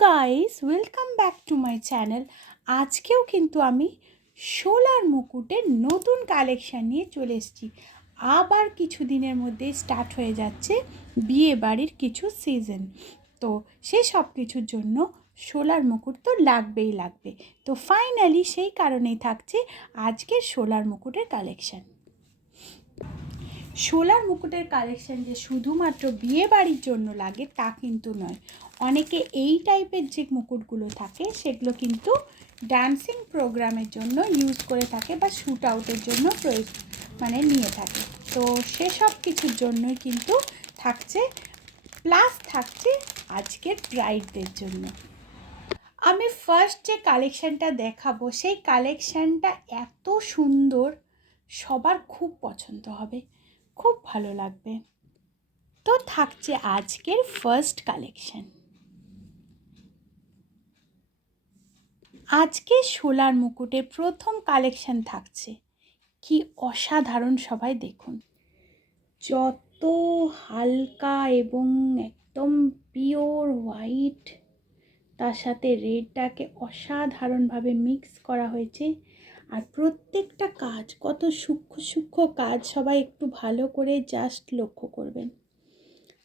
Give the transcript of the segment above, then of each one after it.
Guys welcome back to my channel আজকেও কিন্তু আমি সোলার মুকুটের নতুন কালেকশান নিয়ে চলে এসেছি। আবার কিছু দিনের মধ্যেই স্টার্ট হয়ে যাচ্ছে বিয়ে বাড়ির কিছু সিজন তো সে সব কিছুর জন্য সোলার মুকুট তো লাগবেই লাগবে। তো ফাইনালি সেই কারণেই থাকছে আজকের সোলার মুকুটের কালেকশান সোলার মুকুটের কালেকশন যে শুধুমাত্র বিয়ে বাড়ির জন্য লাগে তা কিন্তু নয় অনেকে এই টাইপের যে মুকুটগুলো থাকে, সেগুলো কিন্তু ডান্সিং প্রোগ্রামের জন্য ইউজ করে থাকে বা শ্যুট আউটের জন্য প্রয়োগ মানে নিয়ে থাকে। তো সেসব কিছুর জন্যই কিন্তু থাকছে প্লাস থাকছে আজকের ব্রাইডদের জন্য। আমি ফার্স্ট যে কালেকশানটা দেখাবো, সেই কালেকশানটা এত সুন্দর, সবার খুব পছন্দ হবে, খুব ভালো লাগবে। তো থাকছে আজকের ফার্স্ট কালেকশন আজকে সোলার মুকুটের প্রথম কালেকশন থাকছে। কি অসাধারণ সবাই দেখুন। যত হালকা এবং একদম পিওর হোয়াইট, তার সাথে রেডটাকে অসাধারণভাবে মিক্স করা হয়েছে। আর প্রত্যেকটা কাজ, কত সূক্ষ্ম সূক্ষ্ম কাজ সবাই একটু ভালো করে জাস্ট লক্ষ্য করবেন।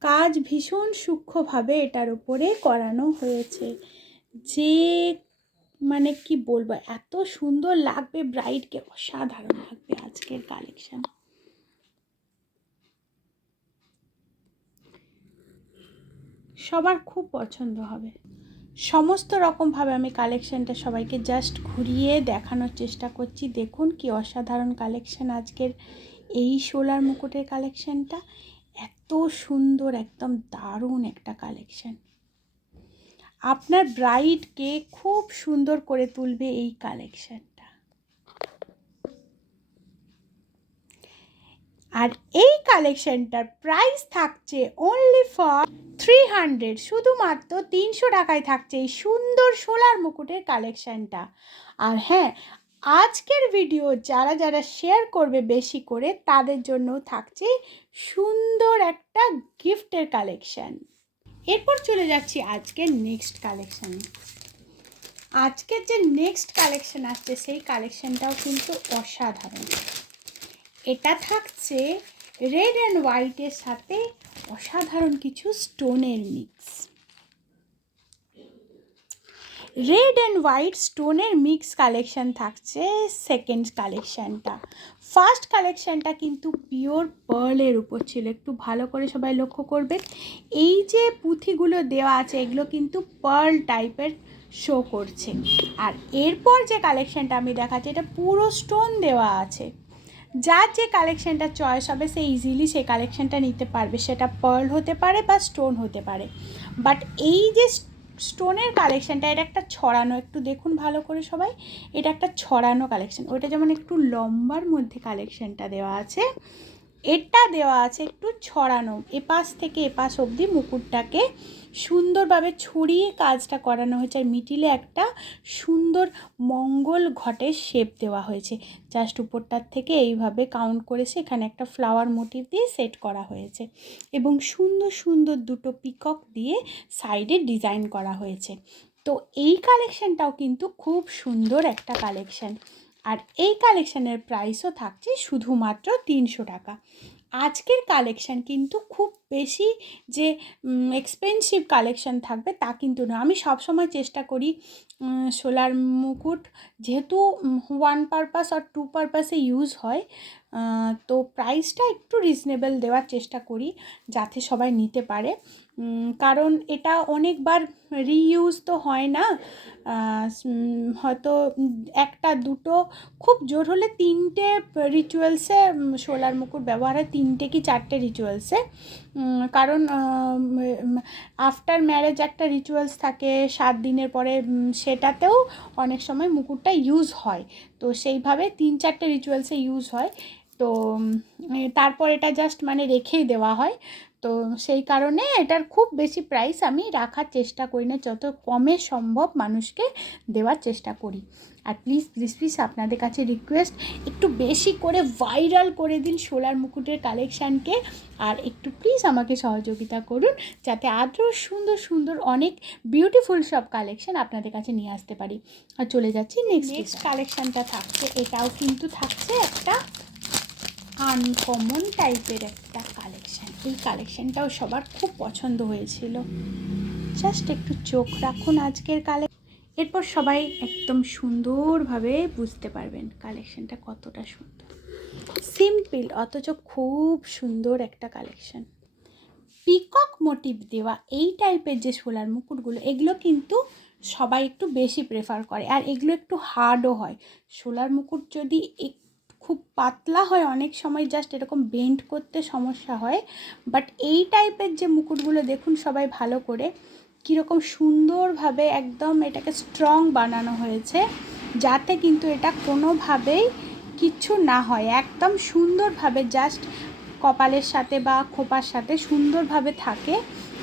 কাজ ভীষণ সূক্ষ্মভাবে এটার উপরে করানো হয়েছে। যে মানে কি বলব, এত সুন্দর লাগবে ব্রাইডকে অসাধারণ লাগবে আজকের কালেকশন সবার খুব পছন্দ হবে। সমস্ত রকমভাবে আমি কালেকশানটা সবাইকে জাস্ট ঘুরিয়ে দেখানোর চেষ্টা করছি। দেখুন কি অসাধারণ কালেকশান আজকের এই সোলার মুকুটের কালেকশানটা এত সুন্দর, একদম দারুণ একটা কালেকশান আপনার ব্রাইডকে খুব সুন্দর করে তুলবে এই কালেকশানটা আর এই কালেকশানটার প্রাইস থাকছে অনলি ফর থ্রি হান্ড্রেড শুধুমাত্র তিনশো টাকায় থাকছে এই সুন্দর সোলার মুকুটের কালেকশানটা আর হ্যাঁ আজকের ভিডিও যারা যারা শেয়ার করবে বেশি করে, তাদের জন্যও থাকছে সুন্দর একটা গিফটের কালেকশান এরপর চলে যাচ্ছি আজকের নেক্সট কালেকশানে আজকের যে নেক্সট কালেকশান আসছে, সেই কালেকশানটাও কিন্তু অসাধারণ। এটা থাকছে রেড অ্যান্ড হোয়াইটের সাথে অসাধারণ কিছু স্টোনের মিক্স রেড অ্যান্ড হোয়াইট স্টোনের মিক্স কালেকশান থাকছে সেকেন্ড কালেকশানটা ফার্স্ট কালেকশানটা কিন্তু পিওর পার্লের উপর ছিল, একটু ভালো করে সবাই লক্ষ্য করবেন এই যে পুঁথিগুলো দেওয়া আছে, এগুলো কিন্তু পার্ল টাইপের শো করছে। আর এরপর যে কালেকশানটা আমি দেখাচ্ছি, এটা পুরো স্টোন দেওয়া আছে। যার যে কালেকশানটা চয়েস হবে, সে ইজিলি সেই কালেকশানটা নিতে পারবে। সেটা পার্ল হতে পারে বা স্টোন হতে পারে। বাট এই যে স্টোনের কালেকশানটা, এটা একটা ছড়ানো, একটু দেখুন ভালো করে সবাই। এটা একটা ছড়ানো কালেকশান, ওইটা যেমন একটু লম্বার মধ্যে কালেকশানটা দেওয়া আছে। এটা দেওয়া আছে একটু ছড়ানো, এপাশ থেকে এপাশ অবধি মুকুটটাকে। সুন্দরভাবে ছড়িয়ে কাজটা করানো হয়েছে আর মিটিলে একটা সুন্দর মঙ্গল ঘটের শেপ দেওয়া হয়েছে। জাস্ট উপরটার থেকে এইভাবে কাউন্ট করেছে এখানে একটা ফ্লাওয়ার মোটিভ দিয়ে সেট করা হয়েছে এবং সুন্দর সুন্দর দুটো পিকক দিয়ে সাইডে ডিজাইন করা হয়েছে। তো এই কালেকশানটাও কিন্তু খুব সুন্দর একটা কালেকশান। আর এই কালেকশানের প্রাইসও থাকছে শুধুমাত্র তিনশো টাকা। আজকের কালেকশান কিন্তু খুব বেশি যে এক্সপেন্সিভ কালেকশান থাকবে তা কিন্তু না আমি সবসময় চেষ্টা করি সোলার মুকুট যেহেতু ওয়ান পারপাস আর টু পারপাসে ইউজ হয় তো প্রাইসটা একটু রিজনেবল দেওয়ার চেষ্টা করি যাতে সবাই নিতে পারে। কারণ এটা অনেকবার রিইউজ তো হয় না। হয়তো একটা, দুটো, খুব জোর হলে তিনটে রিচুয়ালসে সোলার মুকুট ব্যবহার হয়, তিনটে কি চারটে রিচুয়ালসে কারণ আফটার ম্যারেজ একটা রিচুয়ালস থাকে, সাত দিনের পরে সেটাতেও অনেক সময় মুকুটটা ইউজ হয়। তো সেইভাবে তিন, চারটে রিচুয়ালসে ইউজ হয়। তো তারপর এটা জাস্ট মানে রেখেই দেওয়া হয়। তো সেই কারণে এটার খুব বেশি প্রাইস আমি রাখার চেষ্টা করি না যত কমে সম্ভব মানুষকে দেওয়ার চেষ্টা করি। আর প্লিজ প্লিজ প্লিজ আপনাদের কাছে রিকোয়েস্ট একটু বেশি করে ভাইরাল করে দিন সোলার মুকুটের কালেকশানকে আর একটু প্লিজ আমাকে সহযোগিতা করুন যাতে আরও সুন্দর সুন্দর অনেক বিউটিফুল সব কালেকশন আপনাদের কাছে নিয়ে আসতে পারি। আর চলে যাচ্ছি নেক্সট নেক্সট কালেকশানটা থাকছে এটাও কিন্তু থাকছে একটা আনকমন টাইপের একটা কালেকশান এই কালেকশানটাও সবার খুব পছন্দ হয়েছিল। জাস্ট একটু চোখ রাখুন আজকের কালে এরপর সবাই একদম সুন্দরভাবে বুঝতে পারবেন কালেকশানটা কতটা সুন্দর। সিম্পল অথচ খুব সুন্দর একটা কালেকশান পিকক মোটিভ দেওয়া এই টাইপের যে সোলার মুকুটগুলো, এগুলো কিন্তু সবাই একটু বেশি প্রেফার করে। আর এগুলো একটু হার্ডও হয়। সোলার মুকুট যদি এক খুব পাতলা হয়, অনেক সময় জাস্ট এরকম বেন্ড করতে সমস্যা হয়। বাট এই টাইপের যে মুকুটগুলো দেখুন সবাই ভালো করে, কীরকম সুন্দরভাবে একদম এটাকে স্ট্রং বানানো হয়েছে, যাতে কিন্তু এটা কোনোভাবেই কিচ্ছু না হয়। একদম সুন্দরভাবে জাস্ট কপালের সাথে বা খোপার সাথে সুন্দরভাবে থাকে।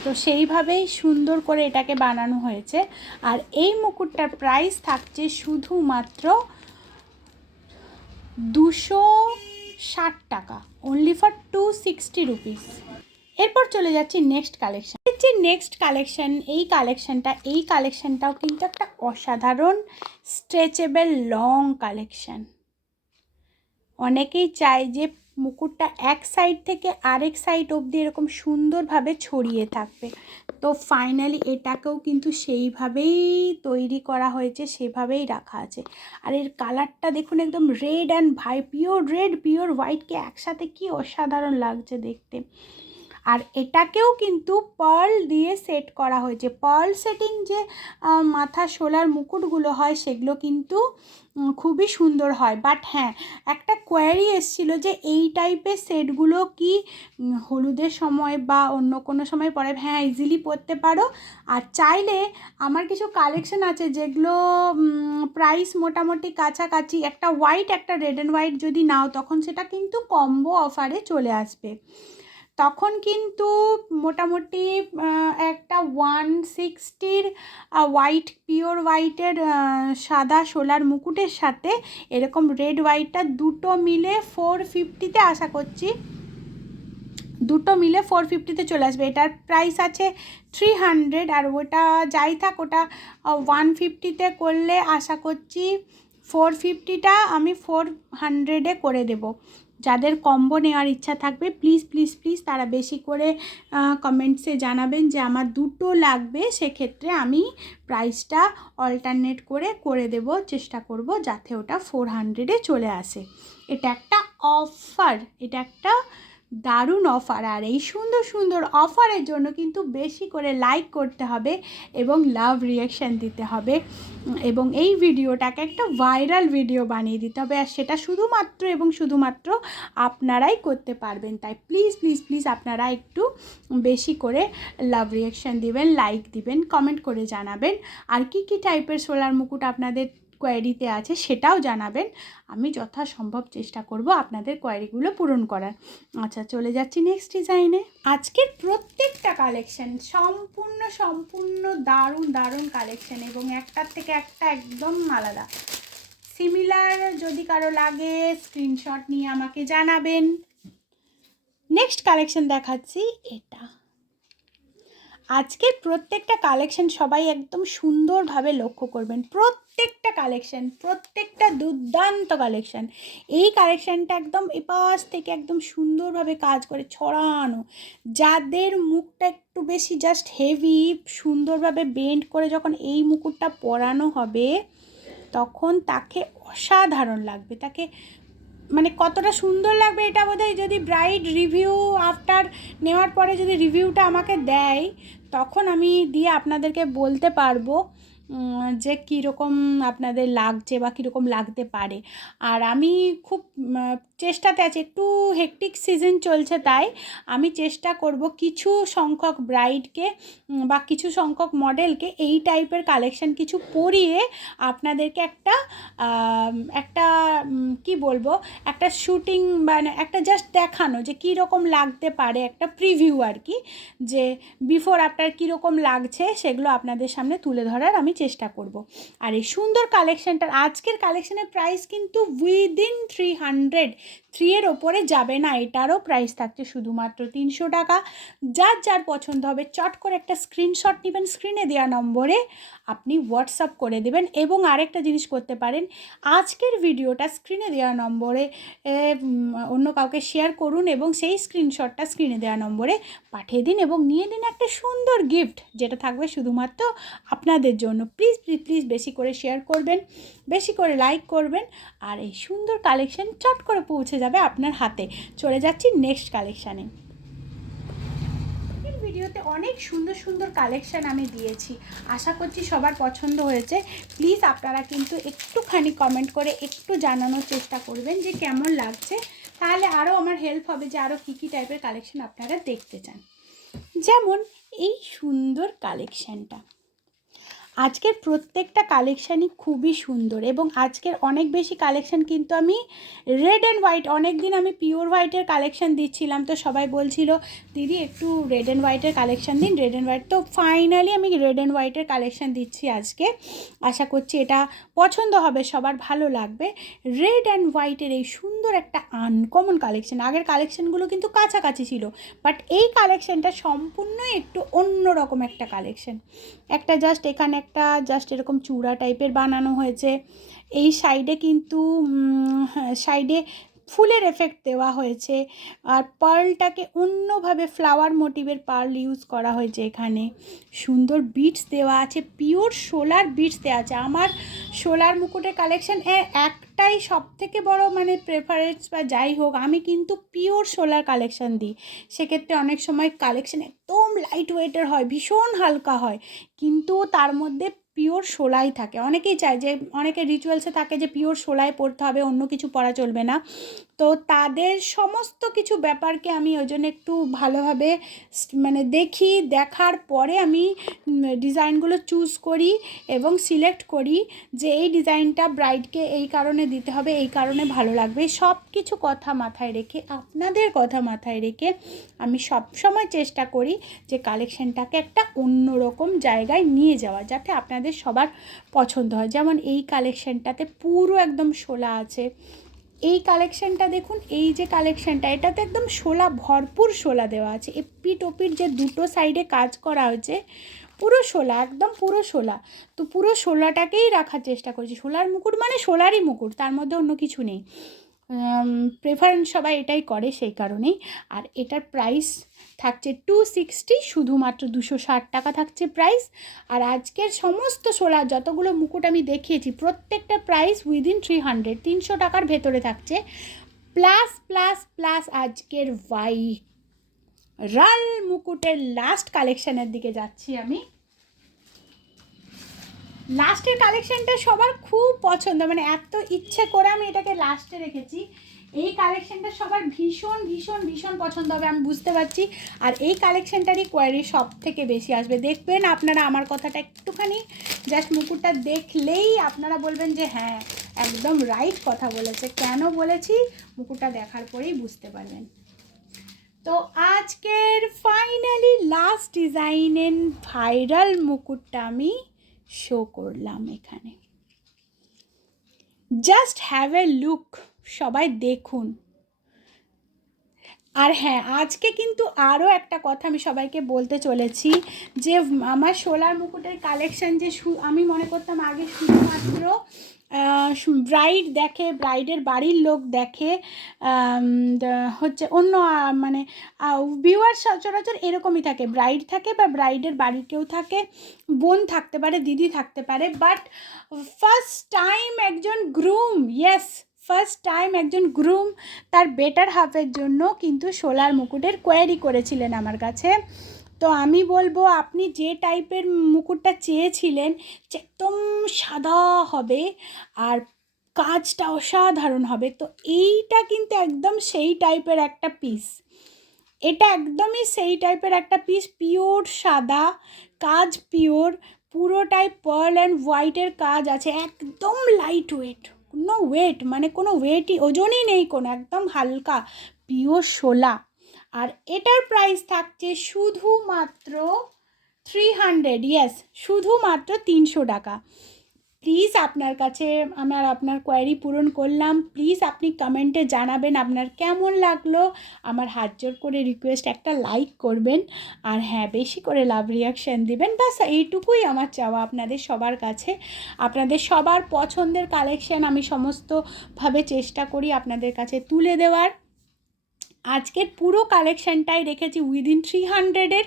তো সেইভাবেই সুন্দর করে এটাকে বানানো হয়েছে। আর এই মুকুটটার প্রাইস থাকছে শুধুমাত্র দুশো ষাট টাকা only for two sixty rupees এরপর চলে যাচ্ছি নেক্সট কালেকশন যে নেক্সট কালেকশান এই কালেকশনটা এই কালেকশানটাও কিন্তু একটা অসাধারণ স্ট্রেচেবল লং কালেকশান অনেকেই চায় যে মুকুটটা এক সাইড থেকে আরেক সাইড অবধি এরকম সুন্দরভাবে ছড়িয়ে থাকবে। তো ফাইনালি এটাকেও কিন্তু সেইভাবেই তৈরি করা হয়েছে, সেভাবেই রাখা আছে। আর এর কালারটা দেখুন একদম রেড অ্যান্ড ভাই পিওর রেড পিওর হোয়াইটকে একসাথে কি অসাধারণ লাগছে দেখতে। আর এটাকেও কিন্তু পার্ল দিয়ে সেট করা হয়েছে। পার্ল সেটিং যে মাথা শোলার মুকুটগুলো হয়, সেগুলো কিন্তু খুবই সুন্দর হয়। বাট হ্যাঁ একটা কোয়ারি এসেছিল যে, এই টাইপের সেটগুলো কি হলুদের সময় বা অন্য কোনো সময় পরে হ্যাঁ ইজিলি পরতে পারো। আর চাইলে আমার কিছু কালেকশন আছে যেগুলো প্রাইস মোটামুটি কাছাকাছি, একটা হোয়াইট একটা রেড অ্যান্ড হোয়াইট যদি নাও, তখন সেটা কিন্তু কম্বো অফারে চলে আসবে। তখন কিন্তু মোটামুটি একটা ওয়ান সিক্সটির হোয়াইট পিওর হোয়াইটের সাদা সোলার মুকুটের সাথে এরকম রেড হোয়াইটটা দুটো মিলে ফোর ফিফটিতে আশা করছি, দুটো মিলে ফোর ফিফটিতে চলে আসবে। এটার প্রাইস আছে থ্রি হান্ড্রেড আর ওটা যাই থাক ওটা ওয়ান ফিফটিতে করলে আশা করছি ফোর ফিফটিটা আমি ফোর হান্ড্রেডে করে দেবো। যাদের কম্বো নেওয়ার ইচ্ছা থাকবে প্লিজ প্লিজ প্লিজ তারা বেশি করে কমেন্টসে জানাবেন যে আমার দুটো লাগবে, সেক্ষেত্রে আমি প্রাইসটা অল্টারনেট করে করে দেব, চেষ্টা করব যাতে ওটা ফোর হান্ড্রেডে চলে আসে। এটা একটা অফার এটা একটা দারুণ অফার আর এই সুন্দর সুন্দর অফারের জন্য কিন্তু বেশি করে লাইক করতে হবে এবং লাভ রিয়াকশান দিতে হবে। এবং এই ভিডিওটাকে একটা ভাইরাল ভিডিও বানিয়ে দিতে হবে, আর সেটা শুধুমাত্র এবং শুধুমাত্র আপনারাই করতে পারবেন। তাই প্লিজ প্লিজ প্লিজ আপনারা একটু বেশি করে লাভ রিয়াকশান দিবেন লাইক দিবেন কমেন্ট করে জানাবেন। আর কি কি টাইপের সোলার মুকুট আপনাদের কোয়ারিতে আছে সেটাও জানাবেন। আমি যথাসম্ভব চেষ্টা করব আপনাদের কোয়ারিগুলো পূরণ করার। আচ্ছা চলে যাচ্ছি নেক্সট ডিজাইনে আজকের প্রত্যেকটা কালেকশন সম্পূর্ণ সম্পূর্ণ দারুণ দারুণ কালেকশন এবং একটার থেকে একটা একদম আলাদা। সিমিলার যদি কারও লাগে স্ক্রিনশট নিয়ে আমাকে জানাবেন। নেক্সট কালেকশন দেখাচ্ছি, এটা। আজকের প্রত্যেকটা কালেকশন সবাই একদম সুন্দরভাবে লক্ষ্য করবেন। প্রত্যেকটা কালেকশন প্রত্যেকটা দুর্দান্ত কালেকশন এই কালেকশানটা একদম এপাশ থেকে একদম সুন্দরভাবে কাজ করে ছড়ানো। যাদের মুখটা একটু বেশি জাস্ট হেভি সুন্দরভাবে বেন্ড করে যখন এই মুকুটটা পরানো হবে, তখন তাকে অসাধারণ লাগবে। তাকে মানে কতটা সুন্দর লাগবে এটা বোধহয় যদি ব্রাইড রিভিউ আফটার নেওয়ার পরে যদি রিভিউটা আমাকে দেয় তখন আমি দিয়ে আপনাদেরকে বলতে পারব যে কীরকম আপনাদের লাগছে বা কীরকম লাগতে পারে। আর আমি খুব চেষ্টাতে আছি, একটু হেকটিক সিজন চলছে তাই। আমি চেষ্টা করব কিছু সংখ্যক ব্রাইডকে বা কিছু সংখ্যক মডেলকে এই টাইপের কালেকশন কিছু পরিয়ে আপনাদেরকে একটা একটা কি বলব, একটা শুটিং মানে একটা জাস্ট দেখানো যে কী রকম লাগতে পারে, একটা প্রিভিউ আর কি। যে বিফোর আফটার কীরকম লাগছে, সেগুলো আপনাদের সামনে তুলে ধরার আমি চেষ্টা করব। আর এই সুন্দর কালেকশানটার আজকের কালেকশানের প্রাইস কিন্তু উইদিন থ্রি হান্ড্রেড থ্রি এর ওপরে যাবে না। এটারও প্রাইস থাকছে শুধুমাত্র তিনশো টাকা। যার যার পছন্দ হবে, চট করে একটা স্ক্রিনশট নেবেন স্ক্রিনে দেওয়া নম্বরে আপনি হোয়াটসঅ্যাপ করে দেবেন এবং আরেকটা জিনিস করতে পারেন, আজকের ভিডিওটা স্ক্রিনে দেওয়া নম্বরে অন্য কাউকে শেয়ার করুন এবং সেই স্ক্রিনশটটা স্ক্রিনে দেওয়া নম্বরে পাঠিয়ে দিন এবং নিয়ে নিন একটা সুন্দর গিফট যেটা থাকবে শুধুমাত্র আপনাদের জন্য। প্লিজ প্লিজ প্লিজ বেশি করে শেয়ার করবেন, বেশি করে লাইক করবেন, আর এই সুন্দর কালেকশান চট করে পৌঁছে যাবে আপনার হাতে। চলে যাচ্ছি নেক্সট কালেকশানে ভিডিওতে অনেক সুন্দর সুন্দর কালেকশান আমি দিয়েছি। আশা করছি সবার পছন্দ হয়েছে। প্লিজ আপনারা কিন্তু একটুখানি কমেন্ট করে একটু জানানোর চেষ্টা করবেন যে কেমন লাগছে। তাহলে আরও আমার হেল্প হবে যে আরও কী কী টাইপের কালেকশান আপনারা দেখতে চান। যেমন এই সুন্দর কালেকশানটা আজকের প্রত্যেকটা কালেকশানই খুবই সুন্দর এবং আজকের অনেক বেশি কালেকশান কিন্তু আমি রেড অ্যান্ড হোয়াইট অনেক দিন আমি পিওর হোয়াইটের কালেকশান দিচ্ছিলাম। তো সবাই বলছিল, দিদি, একটু রেড অ্যান্ড হোয়াইটের কালেকশান দিন। রেড অ্যান্ড হোয়াইট তো ফাইনালি আমি রেড অ্যান্ড হোয়াইটের কালেকশান দিচ্ছি আজকে। আশা করছি এটা পছন্দ হবে, সবার ভালো লাগবে। রেড অ্যান্ড হোয়াইটের এই সুন্দর একটা আনকমন কালেকশান আগের কালেকশানগুলো কিন্তু কাছাকাছি ছিল বাট এই কালেকশানটা সম্পূর্ণ একটু অন্য রকম একটা কালেকশান একটা জাস্ট এখানে একটা জাস্ট এরকম চূড়া টাইপের বানানো হয়েছে। এই সাইডে কিন্তু সাইডে ফুলের এফেক্ট দেওয়া হয়েছে। আর পার্লটাকে অন্যভাবে ফ্লাওয়ার মোটিভের পার্ল ইউজ করা হয়েছে এখানে। সুন্দর বিটস দেওয়া আছে পিওর সোলার বিটস দেওয়া আছে। আমার সোলার মুকুটের কালেকশন একটাই সব থেকে বড় মানে প্রেফারেন্স বা যাই হোক, আমি কিন্তু পিওর সোলার কালেকশন দিই। সেক্ষেত্রে অনেক সময় কালেকশন একদম লাইট ওয়েটের হয়, ভীষণ হালকা হয়। কিন্তু তার মধ্যে পিওর সোলাই থাকে। অনেকেই চায় যে অনেকে রিচুয়ালসে থাকে যে পিওর সোলাই পড়তে হবে, অন্য কিছু পরা চলবে না। তো তাদের সমস্ত কিছু ব্যাপারকে আমি ওই জন্য একটু ভালোভাবে মানে দেখি, দেখার পরে আমি ডিজাইনগুলো চুজ করি এবং সিলেক্ট করি যে, এই ডিজাইনটা ব্রাইডকে এই কারণে দিতে হবে, এই কারণে ভালো লাগবে। সব কিছু কথা মাথায় রেখে, আপনাদের কথা মাথায় রেখে আমি সব সময় চেষ্টা করি যে কালেকশনটাকে একটা অন্যরকম জায়গায় নিয়ে যাওয়া, যাতে আপনাদের সবার পছন্দ হয়। যেমন এই কালেকশানটাতে পুরো একদম শোলা আছে। এই কালেকশানটা দেখুন, এই যে কালেকশানটা এটাতে একদম শোলা, ভরপুর শোলা দেওয়া আছে। এপি টপির যে দুটো সাইডে কাজ করা হয়েছে, পুরো শোলা, একদম পুরো শোলা। তো পুরো শোলাটাকেই রাখার চেষ্টা করছি। শোলার মুকুট মানে শোলারই মুকুট, তার মধ্যে অন্য কিছু নেই। প্রেফারেন্স সবাই এটাই করে সেই কারণেই। আর এটার প্রাইস থাকছে টু সিক্সটি শুধুমাত্র দুশো ষাট টাকা থাকছে প্রাইস আর আজকের সমস্ত সোলার যতগুলো মুকুট আমি দেখিয়েছি, প্রত্যেকটা প্রাইস উইদিন থ্রি হান্ড্রেড তিনশো টাকার ভেতরে থাকছে। প্লাস প্লাস প্লাস আজকের ভাই রাল মুকুটের লাস্ট কালেকশানের দিকে যাচ্ছি আমি। লাস্টের কালেকশানটা সবার খুব পছন্দ মানে এত ইচ্ছে করে আমি এটাকে লাস্টে রেখেছি। এই কালেকশনটা সবার ভীষণ ভীষণ ভীষণ পছন্দ হবে, আমি বুঝতে পারছি। আর এই কালেকশনটারই কোয়ারি সব থেকে বেশি আসবে। দেখবেন আপনারা আমার কথাটা একটুখানি জাস্ট মুকুটটা দেখলেই আপনারা বলবেন যে হ্যাঁ একদম রাইট কথা বলেছে। কেন বলেছি? মুকুটটা দেখার পরেই বুঝতে পারবেন। তো আজকের ফাইনালি লাস্ট ডিজাইন ডিজাইনের ভাইরাল মুকুটটা আমি শো করলাম এখানে। জাস্ট হ্যাভ এ লুক সবাই দেখুন। আর হ্যাঁ আজকে কিন্তু আরও একটা কথা আমি সবাইকে বলতে চলেছি যে, আমার সোলার মুকুটের কালেকশন যে আমি মনে করতাম আগে শুধুমাত্র ব্রাইড দেখে ব্রাইডের বাড়ির লোক দেখে হচ্ছে অন্য মানে ভিউয়ার সচরাচর এরকমই থাকে। ব্রাইড থাকে বা ব্রাইডের বাড়ির কেউ থাকে, বোন থাকতে পারে, দিদি থাকতে পারে বাট ফার্স্ট টাইম একজন গ্রুম ইয়েস ফার্স্ট টাইম একজন গ্রুম তার বেটার হাফের জন্য কিন্তু সোলার মুকুটের কোয়ারি করেছিলেন আমার কাছে। তো আমি বলব, আপনি যে টাইপের মুকুটটা চেয়েছিলেন, একদম সাদা হবে আর কাজটা অসাধারণ হবে, তো এইটা কিন্তু একদম সেই টাইপের একটা পিস এটা একদমই সেই টাইপের একটা পিস পিওর সাদা, কাজ পিওর পুরোটাই পার্ল অ্যান্ড হোয়াইটের কাজ আছে, একদম লাইট ওয়েট কোনো ওয়েট মানে কোনো ওয়েটই ওজনই নেই কোনো, একদম হালকা পিওর শোলা আর এটার প্রাইস থাকছে শুধুমাত্র থ্রি হান্ড্রেড ইয়েস শুধুমাত্র তিনশো টাকা। প্লিজ আপনার কাছে আমার আপনার কোয়ারি পূরণ করলাম। প্লিজ আপনি কমেন্টে জানাবেন আপনার কেমন লাগল। আমার হাত জোর করে রিকোয়েস্ট একটা লাইক করবেন। আর হ্যাঁ বেশি করে লাভ রিয়াকশান দিবেন। ব্যাস, এইটুকুই আমার চাওয়া আপনাদের সবার কাছে। আপনাদের সবার পছন্দের কালেকশান আমি সমস্তভাবে চেষ্টা করি আপনাদের কাছে তুলে দেওয়ার। আজকের পুরো কালেকশানটাই রেখেছি উইদিন থ্রি হান্ড্রেডের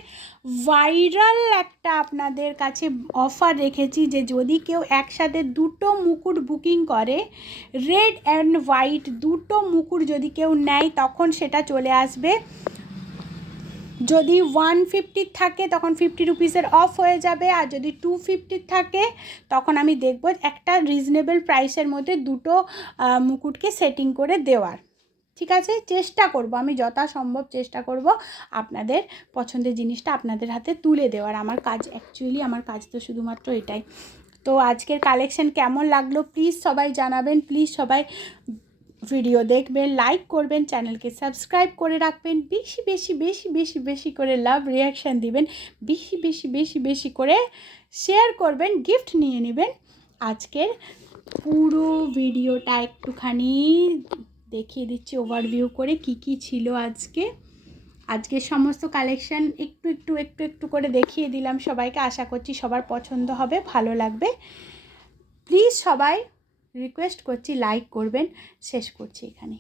ভাইরাল একটা আপনাদের কাছে অফার রেখেছি যে যদি কেউ একসাথে দুটো মুকুট বুকিং করে রেড অ্যান্ড হোয়াইট দুটো মুকুট যদি কেউ নেয়, তখন সেটা চলে আসবে। যদি ওয়ান ফিফটির থাকে, তখন ফিফটি রুপিসের অফ হয়ে যাবে। আর যদি টু ফিফটির থাকে, তখন আমি দেখব একটা রিজনেবল প্রাইসের মধ্যে দুটো মুকুটকে সেটিং করে দেওয়ার। ঠিক আছে? চেষ্টা করব, আমি যথাসম্ভব চেষ্টা করব আপনাদের পছন্দের জিনিসটা আপনাদের হাতে তুলে দেওয়ার। আমার কাজ অ্যাকচুয়ালি আমার কাজ তো শুধুমাত্র এটাই। তো আজকের কালেকশন কেমন লাগল? প্লিজ সবাই জানাবেন প্লিজ সবাই ভিডিও দেখবেন লাইক করবেন চ্যানেলকে সাবস্ক্রাইব করে রাখবেন, বেশি বেশি বেশি বেশি বেশি করে লাভ রিয়াকশান দিবেন, বেশি বেশি বেশি বেশি করে শেয়ার করবেন গিফট নিয়ে নেবেন। আজকের পুরো ভিডিওটা একটুখানি দেখিয়ে দিচ্ছি ওভারভিউ করে কি কি ছিল আজকে। আজকে সমস্ত কালেকশান একটু একটু একটু একটু করে দেখিয়ে দিলাম সবাইকে। আশা করছি সবার পছন্দ হবে, ভালো লাগবে। প্লিজ সবাই রিকোয়েস্ট করছি লাইক করবেন। শেষ করছি এখানে।